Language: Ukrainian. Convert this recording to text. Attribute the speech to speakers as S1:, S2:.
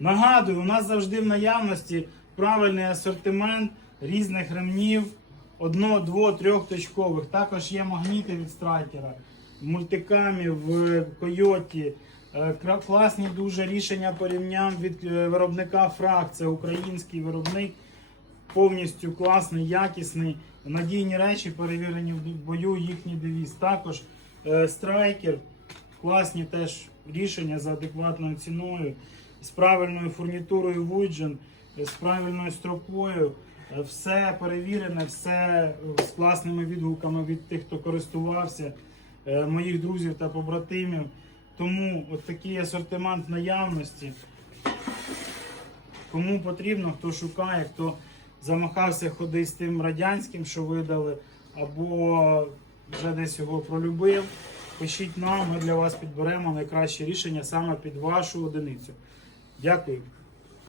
S1: Нагадую, у нас завжди в наявності правильний асортимент різних ремнів, одно, дво, трьохточкових. Також є магніти від страйкера, мультикамів, в койоті. Е, Класні дуже рішення по ремням від е, виробника Фраг. Це український виробник. Повністю класний, якісний, надійні речі перевірені в бою, їхній девіз. Також е, страйкер, класні теж рішення за адекватною ціною, з правильною фурнітурою Вуджен, з правильною стропою. Е, Все перевірене, все е, з класними відгуками від тих, хто користувався, е, моїх друзів та побратимів. Тому от такий асортимент наявності. Кому потрібно, хто шукає, хто замахався ходити з тим радянським, що видали, або вже десь його пролюбив, пишіть нам, ми для вас підберемо найкраще рішення саме під вашу одиницю. Дякую.